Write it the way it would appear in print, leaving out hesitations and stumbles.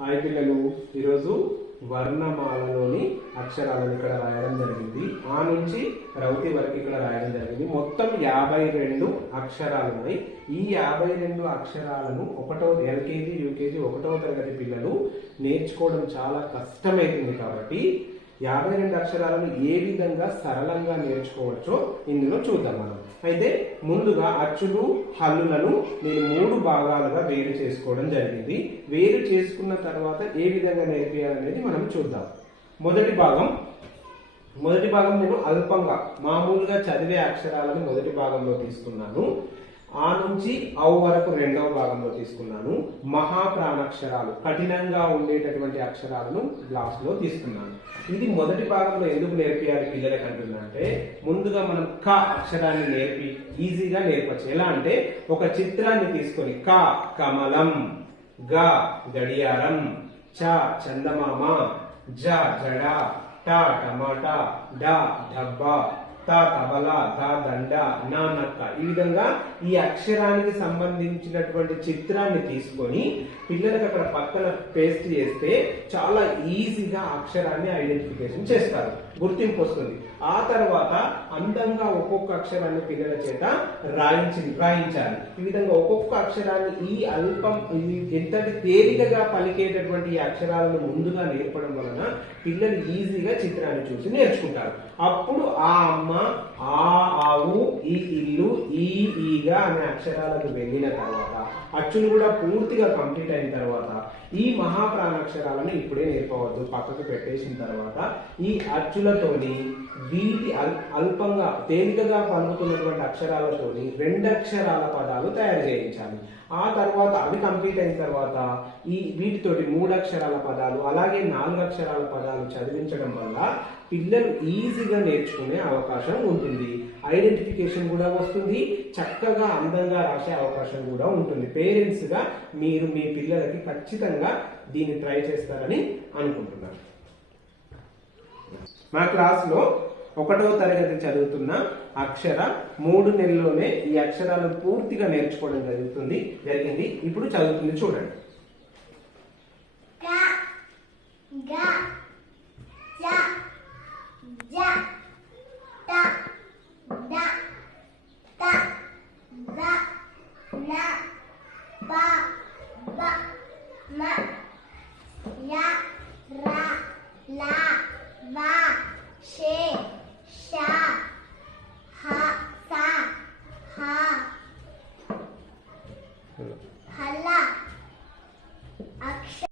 Hi పిల్లలు, ఈరోజు వర్ణమాలలోని అక్షరాలను ఇక్కడ రాయడం జరిగింది. ఆ నుంచి రౌతి వరకు ఇక్కడ రాయడం జరిగింది. మొత్తం 52 అక్షరాలు ఉన్నాయి. ఈ 52 అక్షరాలను ఎల్కేజీ యూకేజీ 1వ తరగతి పిల్లలు నేర్చుకోవడం చాలా కష్టమైతుంది. కాబట్టి 52 అక్షరాలను ఏ విధంగా సరళంగా నేర్చుకోవచ్చో ఇందులో చూద్దాం మనం. అయితే ముందుగా అచ్చులు హల్లులను నేను 3 భాగాలుగా వేరు చేసుకోవడం జరిగింది. వేరు చేసుకున్న తర్వాత ఏ విధంగా నేర్పియాలనేది మనం చూద్దాం. మొదటి భాగం నేను అల్పంగా మామూలుగా చదివే అక్షరాలను మొదటి భాగంలో తీసుకున్నాను. ఆ నుంచి ఔ వరకు 2వ భాగంలో తీసుకున్నాను. మహాప్రాణాక్షరాలు కఠినంగా ఉండేటటువంటి అక్షరాలను లాస్ట్ లో తీసుకున్నాను. ఇది మొదటి భాగంలో ఎందుకు నేర్పియాలి పిల్లలకు అంటుందంటే, ముందుగా మనం క అక్షరాన్ని నేర్పి ఈజీగా నేర్పచ్చు. ఎలా అంటే, ఒక చిత్రాన్ని తీసుకొని క కమలం, గ గడియారం, చ చందమామ, జ జడ, ట టమాటా, డ డబ్బా, త తబలా, ద దండ, నా నక్క. ఈ విధంగా ఈ అక్షరానికి సంబంధించినటువంటి చిత్రాన్ని తీసుకొని పిల్లలకు అక్కడ పక్కన పేస్ట్ చేస్తే చాలా ఈజీగా అక్షరాన్ని ఐడెంటిఫికేషన్ చేస్తారు, గుర్తింపు వస్తుంది. ఆ తర్వాత అందంగా ఒక్కొక్క అక్షరాన్ని పిల్లల చేత రాయించాలి. ఈ విధంగా ఒక్కొక్క అక్షరాన్ని ఎంతటి తేలికగా పలికేటటువంటి ఈ అక్షరాలను ముందుగా నేర్పడం వలన పిల్లలు ఈజీగా చిత్రాన్ని చూసి నేర్చుకుంటారు. అప్పుడు ఆ అమ్మ, ఆ ఆవు, ఈ ఇల్లు, ఈ ఈగా అనే అక్షరాలకు వెళ్ళిన తర్వాత అచ్చులు కూడా పూర్తిగా కంప్లీట్ అయిన తర్వాత ఈ మహాప్రాణాక్షరాలను ఇప్పుడే నేర్పవద్దు, పక్కకు పెట్టేసిన తర్వాత ఈ అచ్చులతోని వీటి అల్పంగా తేలికగా పలుకుతున్నటువంటి అక్షరాలతోని 2 అక్షరాల పదాలు తయారు చేయించాలి. ఆ తర్వాత అవి కంప్లీట్ అయిన తర్వాత వీటితోటి 3 అక్షరాల పదాలు, అలాగే 4 అక్షరాల పదాలు చదివించడం వల్ల పిల్లలు ఈజీగా నేర్చుకునే అవకాశం ఉంటుంది. ఐడెంటిఫికేషన్ కూడా వస్తుంది, చక్కగా అందంగా రాసే అవకాశం కూడా ఉంటుంది. పేరెంట్స్ గా మీరు మీ పిల్లలకి ఖచ్చితంగా దీన్ని ట్రై చేస్తారని అనుకుంటున్నాను. మా క్లాస్ లో 1వ తరగతి చదువుతున్న అక్షర 3 నెలల్లోనే ఈ అక్షరాలు పూర్తిగా నేర్చుకోవడం జరిగింది. ఇప్పుడు చదువుతుంది చూడండి. లా లా వా షే షా